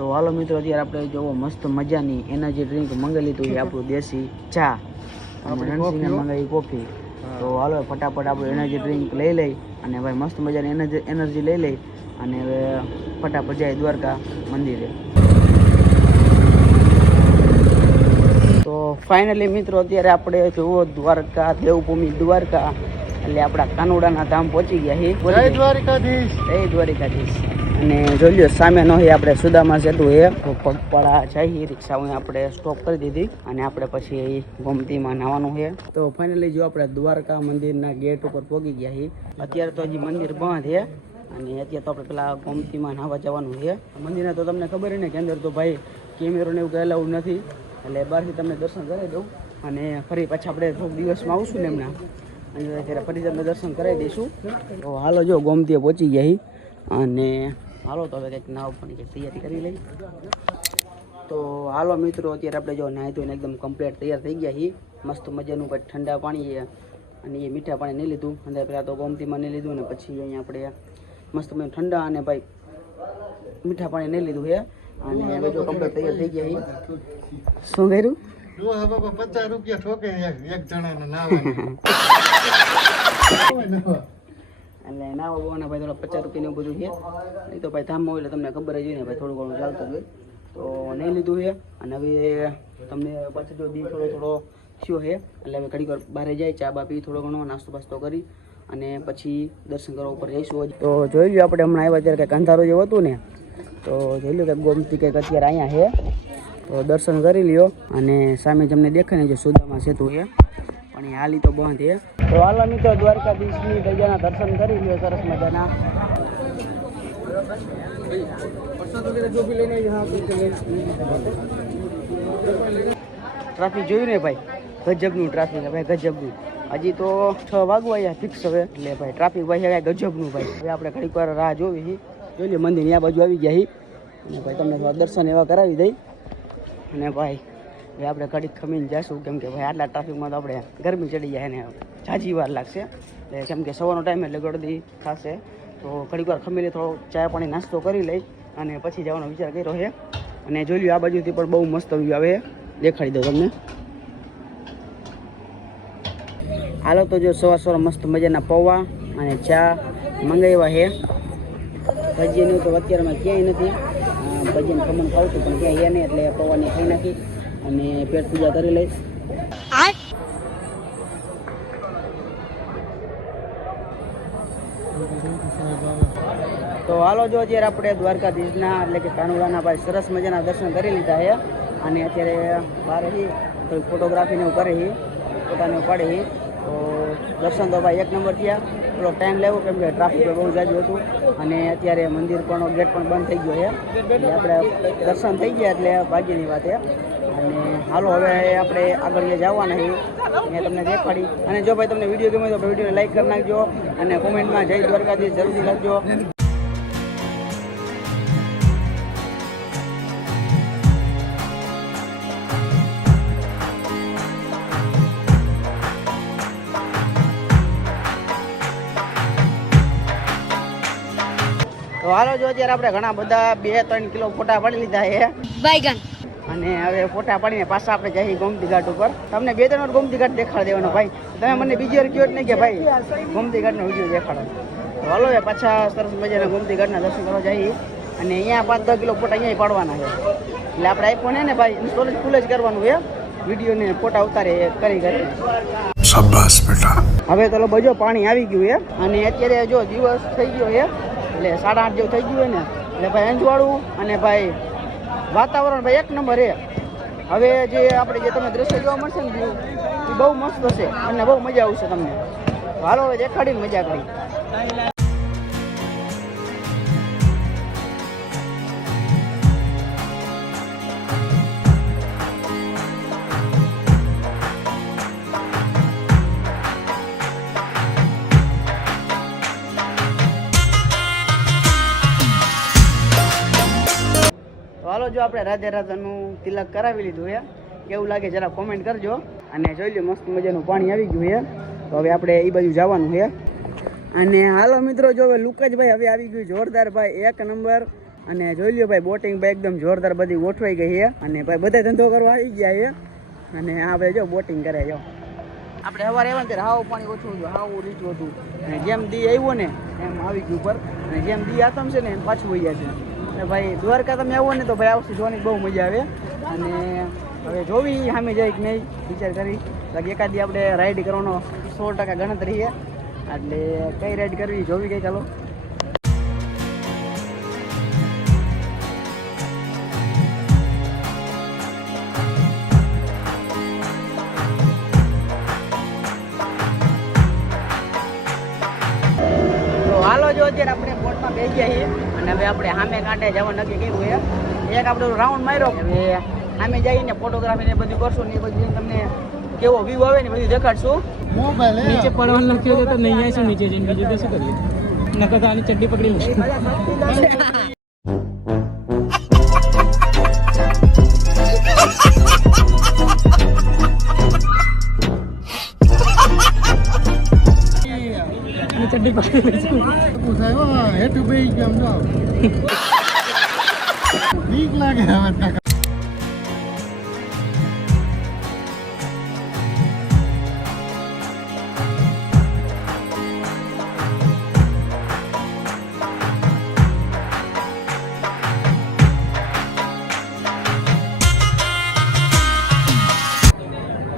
તો હાલો મિત્રો અત્યારે આપણે જોવો મસ્ત મજાની એનર્જી ડ્રિંક મંગાવી લીધું છે આપણું દેશી ચા. અને મંગાવી કોફી. તો હાલો ફટાફટ આપણે એનર્જી ડ્રિંક લઈ લઈ અને ભાઈ મસ્ત મજાની એનર્જી એનર્જી લઈ લઈ અને હવે ફટાફટ જાય દ્વારકા મંદિરે. તો ફાઇનલી મિત્રો અત્યારે આપણે જુઓ દ્વારકા દેવભૂમિ દ્વારકા. એટલે આપણા કાનુડાના ધામ પહોંચી ગયા છે જય દ્વારિકાધીશ. જય દ્વારિકાધીશ. અને જોઈ લો સામે નો આપણે સુદામા સેતુ એ પગપાળા જઈ રિક્ષા આપણે સ્ટોપ કરી દીધી અને આપણે પછી ગોમતીમાં નાવાનું છે તો ફાઇનલી જો આપણે દ્વારકા મંદિરના ગેટ ઉપર પહોંચી ગયા છીએ અત્યારે તો હજી મંદિર બંધ છે અને અત્યારે તો આપણે પેલા ગોમતીમાં નાહવા જવાનું છે મંદિરના તો તમને ખબર ને કે અંદર તો ભાઈ કેમેરો ને એવું કંઈ અલાઉડ નથી, એટલે બહારથી તમને દર્શન કરાવી દઉં અને ફરી પાછા આપણે થોડુંક દિવસમાં આવશું ને એમના અને અત્યારે ફરી તમને દર્શન કરાવી દઈશું. તો હાલો જો ગોમતીએ પહોંચી ગયા છીએ અને હાલો તો હવે કંઈક નાવ પણ કંઈક તૈયારી કરી લઈ તો હાલો મિત્રો અત્યારે આપણે જો નાહી ધોઈને એકદમ કમ્પ્લીટ તૈયાર થઈ ગયા છીએ. મસ્ત મજાનું ભાઈ ઠંડા પાણી અને એ મીઠા પાણી નહીં લીધું. અંદર પહેલાં તો ગોમતીમાં નહીં લીધું ને પછી અહીંયા આપણે મસ્ત મજાનું ઠંડા અને ભાઈ મીઠા પાણી નહીં લીધું છે અને હવે જો કમ્પ્લીટ તૈયાર થઈ ગયા છીએ. શું કર્યું? પચાસ રૂપિયા ઠોકે એક જણાને નાવાનું એટલે ના બોવાના ભાઈ થોડા પચાસ રૂપિયાનું બધું છે. નહીં તો ભાઈ ધામમાં એટલે તમને ખબર જ ને ભાઈ થોડું ઘણું ચાલતું હોય. તો નહીં લીધું છે. અને હવે તમને પછી જો બી થોડો થોડો થયો છે, એટલે હવે ઘડીક વાર બહાર જાય ચા બા પી થોડો ઘણો, નાસ્તો બાસ્તો કરી અને પછી દર્શન કરવા ઉપર જઈશું. તો જોઈ લ્યો આપણે હમણાં આવ્યા ત્યારે કંઈક અંધારું જેવું હતું ને. તો જોઈ લો કે ગોમતી કંઈક અત્યારે અહીંયા છે. તો દર્શન કરી લ્યો અને સામે તમને દેખાય ને જે સુદામા સેતુ છે. પણ એ હાલી તો બંધ છે. તો હાલો મિત્રો દ્વારકાધીશની દરિયાના દર્શન કરી લ્યો સરસ મજાના. ટ્રાફિક જોયું ને ભાઈ? ગજબનું ટ્રાફિક ભાઈ ગજબનું. હજી તો છ વાગવા આવ્યા ફિક્સ હવે. એટલે ભાઈ ટ્રાફિક ભાઈ હવે ગજબનું ભાઈ. હવે આપણે ઘડીક વાર રાહ જોવી જોઈ લે મંદિર આ બાજુ આવી ગયા અને ભાઈ તમને દર્શન એવા કરાવી દઈ. અને ભાઈ હવે આપણે ઘડી ખમીને જઈશું કેમ કે ભાઈ આટલા ટ્રાફિકમાં તો આપણે ગરમી ચડી જાય ને ઝાઝી વાર લાગશે. એટલે કેમ કે સવારનો ટાઈમ એટલે ગળદી થશે, તો ઘડીક વાર ખમીને થોડો ચા પાણી નાસ્તો કરી લઈ અને પછી જવાનો વિચાર કર્યો છે. અને જોઈ લ્યો આ બાજુથી પણ બહુ મસ્ત વ્યૂ આવે દેખાડી દઉં તમને. હાલો તો જો સવાર સવાર મસ્ત મજાના પૌવા અને ચા મંગાવ્યા છે. ભજીયાનું તો અત્યારમાં ક્યાંય નથી. ભજીયાનું ખમણ ખાવું છું પણ ક્યાંય નહીં, એટલે પૌવાની ખાઈ નાખી. અને પેટ પૂજા કરી લઈશ. તો હાલો જો અત્યારે આપણે દ્વારકાધીશના એટલે કે કાનુડાના ભાઈ સરસ મજાના દર્શન કરી લીધા છે. અને અત્યારે બહાર કોઈ થોડી ફોટોગ્રાફીને એવું કરે પોતાને પાડે તો દર્શન તો ભાઈ એક નંબર થયા. થોડો ટાઈમ લેવો કેમ કે ટ્રાફિક બહુ જાજુ હતું. અને અત્યારે મંદિર પણ ગેટ પણ બંધ થઈ ગયો છે. એટલે આપણે દર્શન થઈ ગયા એટલે ભાગ્યની વાત છે. અને હાલો, હવે આપણે આગળ જે જવાના છીએ મેં તમને દેખાડી. અને જો ભાઈ તમને વીડિયો ગમે તો વિડીયોને લાઈક કરી નાખજો અને કોમેન્ટમાં જય દ્વારકાથી જરૂરથી લખજો. તો હાલો, જો અત્યારે આપણે ઘણા બધા બે ત્રણ કિલો ફોટા પાડી લીધા છે. બાયગન અને હવે ફોટા પાડીને પાછા આપણે જઈએ ગોમતી ઘાટ ઉપર. તમને બે ત્રણ વાર ગોમતી ઘાટ દેખાડ દેવાનો ભાઈ. તમે મને બીજી વાર કહો નહીં કે ભાઈ. ગોમતી ઘાટનો વીડિયો દેખાડો. હાલો એ પાછા સરસ મજાના ગોમતી ઘાટના દર્શન કરવા જઈએ. અને અહીંયા પાંચ દસ કિલો ફોટા અહીંયા પાડવાના છે. એટલે આપણે આઈફોન હે ને ભાઈ સ્ટોરેજ ફૂલ જ કરવાનું છે. વીડિયો ને ફોટા ઉતારે કરી કરી હવે તો બજો પાણી આવી ગયું છે. અને અત્યારે જો દિવસ થઈ ગયો છે. એટલે સાડા આઠ જેવું થઈ ગયું હોય ને. એટલે ભાઈ અંજવાળું અને ભાઈ વાતાવરણ ભાઈ એક નંબર એ. હવે જે આપણે જે તમને દ્રશ્ય જોવા મળશે ને view, એ બહુ મસ્ત હશે અને બહુ મજા આવશે તમને. હાલો હવે દેખાડીને મજા કરી. જો આપણે રાધે રાધાનું તિલક કરાવી લીધું છે કેવું લાગે જરા કોમેન્ટ કરજો. અને જોઈ લો મસ્ત મજાનું પાણી આવી ગયું છે. તો હવે આપણે એ બાજુ જવાનું છે. અને હાલો મિત્રો, જો હવે લુકજભાઈ હવે આવી ગયું જોરદાર ભાઈ, એક નંબર. અને જોઈ લ્યો ભાઈ બોટિંગ ભાઈ એકદમ જોરદાર બધી ગોઠવાઈ ગઈ છે. અને ભાઈ બધા ધંધો કરવા આવી ગયા છે. અને આ ભાઈ જો બોટિંગ કરે જો આપણે સવારે આવ્યા ત્યારે હાવ પાણી ઓછું હતું, હાવ રીચું હતું. અને જેમ દી આવ્યો ને, એમ આવી ગયું ઉપર. અને જેમ દી આતમ છે ને, એમ પાછું વહી ગયા છે. અને ભાઈ દ્વારકા તમે આવો ને તો ભાઈ આવશે, જોવાની બહુ મજા આવે. અને હવે જોવી સામે જાય કે નહીં, વિચાર કરી. બાકી એકાદી આપણે રાઈડ કરવાનો સો ટકા ગણતરી છે. એટલે કઈ રાઈડ કરવી, જોવી કઈ ચાલો. હાલો જો અત્યારે આપણે બોટમાં બેસી છીએ. અને હવે આપણે સામે કાંઠે જવા નક્કી કર્યું છે. એક આપણે રાઉન્ડ માર્યો. હવે સામે જઈને ફોટોગ્રાફી ને બધું કરશું ને એ બધું તમને કેવો વ્યૂ આવે ને બધું દેખાડશું. મોબાઈલ નીચે પડવાનું લખ્યું છે તો નહીં આવીશું નીચે જઈને બીજું તો શું કરીએ? નકર તો આની ચડ્ડી પકડી લઈશું.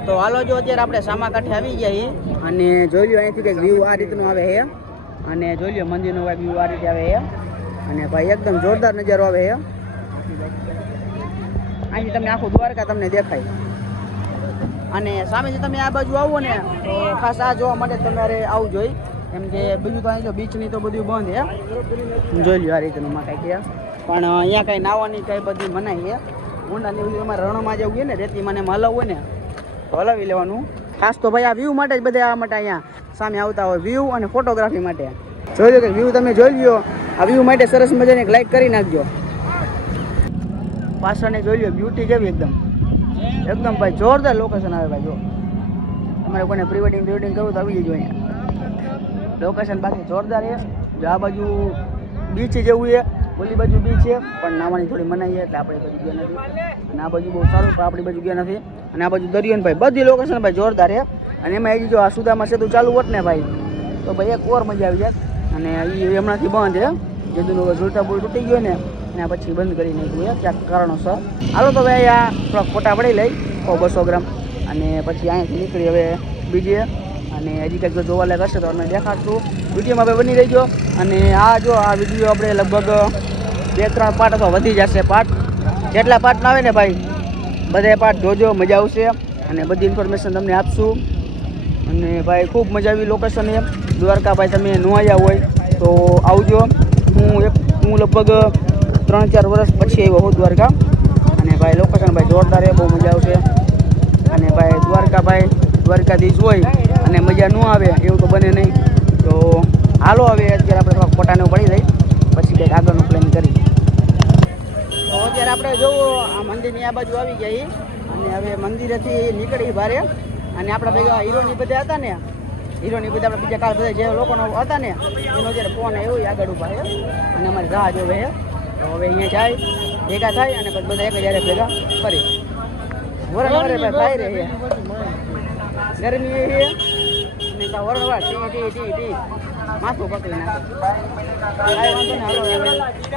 તો હાલો જો અત્યારે આપણે સામા કાંઠે આવી ગયા છીએ. અને જોઈ લો અહીંથી કંઈક વ્યૂ આ રીતનું આવે છે. અને જોઈ લ્યો, મંદિરનો કંઈક વ્યૂ આ રીતે આવે છે. અને ભાઈ, એકદમ જોરદાર નજારો આવે છે. અહીંથી તમને આખું દ્વારકા તમને દેખાય. અને સામેથી તમે આ બાજુ આવો ને ખાસ આ જોવા માટે તમારે આવવું જોઈએ કેમ કે બીજું તો અહીં જો બીચની તો બધું બંધ હે જોઈ લ્યો આ રીતનું માં કાંઈક પણ અહીંયા કાંઈ નાવાની કાંઈ બધી મનાઈ છે. ઊંડાની બધું અમારે રણમાં જવું હોય ને રેતી મને હલાવવું હોય ને, તો હલાવી લેવાનું. ખાસ તો ભાઈ આ વ્યૂ માટે જ બધા આ માટે અહીંયા સામે આવતા હોય વ્યૂ અને ફોટોગ્રાફી માટે. જોઈ લો કે વ્યૂ તમે જોઈ લ્યો. આ વ્યૂ માટે સરસ મજાની એક લાઈક કરી નાખજો. પાછળને જોઈ લ્યો બ્યુટી કેવી એકદમ. એકદમ ભાઈ જોરદાર લોકેશન આવે ભાઈ, જો. તમારે કોઈને પ્રી વેડિંગ વેડિંગ કરવું તો આવી જજો અહીંયા. લોકેશન બાકી જોરદાર છે. જો આ બાજુ બીચ જેવું છે, ઓલી બાજુ બીચ છે, પણ નાવાની થોડી મનાઈ એટલે આપણી બાજુ ગયા નથી. અને આ બાજુ બહુ સારું, પણ આપણી બાજુ ગયા નથી. અને આ બાજુ દરિયો ભાઈ બધી લોકેશન ભાઈ જોરદાર છે. અને એમાં એ જો આ છે તો ચાલુ હોત ને ભાઈ, તો ભાઈ એક ઓર મજા આવી જાય અને એ હમણાંથી બંધ છે જેદુનો ઝૂલતા બોલ તૂટી ગયો ને, એના પછી બંધ કરી નાખ્યું છે ક્યાંક કારણોસર. હાલો તો ભાઈ આ થોડાક ફોટા પડી લઈ સો બસો ગ્રામ. અને પછી અહીંયાથી નીકળી હવે બીજે. અને હજી કંઈક જો જોવાલાયક હશે તો અમે દેખાડશું. વિડીયોમાં આપણે બની રહીજો. અને આ જો આ વીડિયો આપણે લગભગ બે ત્રણ પાર્ટ અથવા વધી જશે પાર્ટ. જેટલા પાર્ટના આવે ને ભાઈ બધા પાર્ટ જોજો, મજા આવશે. અને બધી ઇન્ફોર્મેશન તમને આપશું. અને ભાઈ, ખૂબ મજા આવી લોકેશન એમ દ્વારકા ભાઈ તમે ન આવ્યા હોય તો આવજો. હું એક, હું લગભગ ત્રણ ચાર વર્ષ પછી આવ્યો હું દ્વારકા. અને ભાઈ લોકેશન ભાઈ જોરદાર એ બહુ મજા આવશે. અને ભાઈ દ્વારકા ભાઈ દ્વારકાધીશ હોય અને મજા ન આવે, એવું તો બને નહીં. તો હાલો હવે, અત્યારે આપણે થોડાક ફોટાને પડી જાય. પછી કંઈક આગળનું પ્લાન કરી તો અત્યારે આપણે જોવો, આ મંદિરની આ બાજુ આવી છીએ. અને હવે મંદિરેથી નીકળી બારે અને આપણા ભેગા હીરોની બધા હતા ને હીરોની બધા આપણે બીજા કાળ બધા જે લોકોનો હતા ને એનો જ્યારે ફોન આવ્યો એ આગળ ઊભા છે. અને અમારી રાહ જોવે છે. તો હવે અહીંયા જાય ભેગા થાય અને પછી બધા એક જ્યારે ભેગા ફરી. વરણ વરે ભાઈ રહે. ગરમી એ અને તા વરણ વાર ટી ટી ટી ટી. માથું પકડી નાખે. કાંઈ વાંધો નહીં હાલો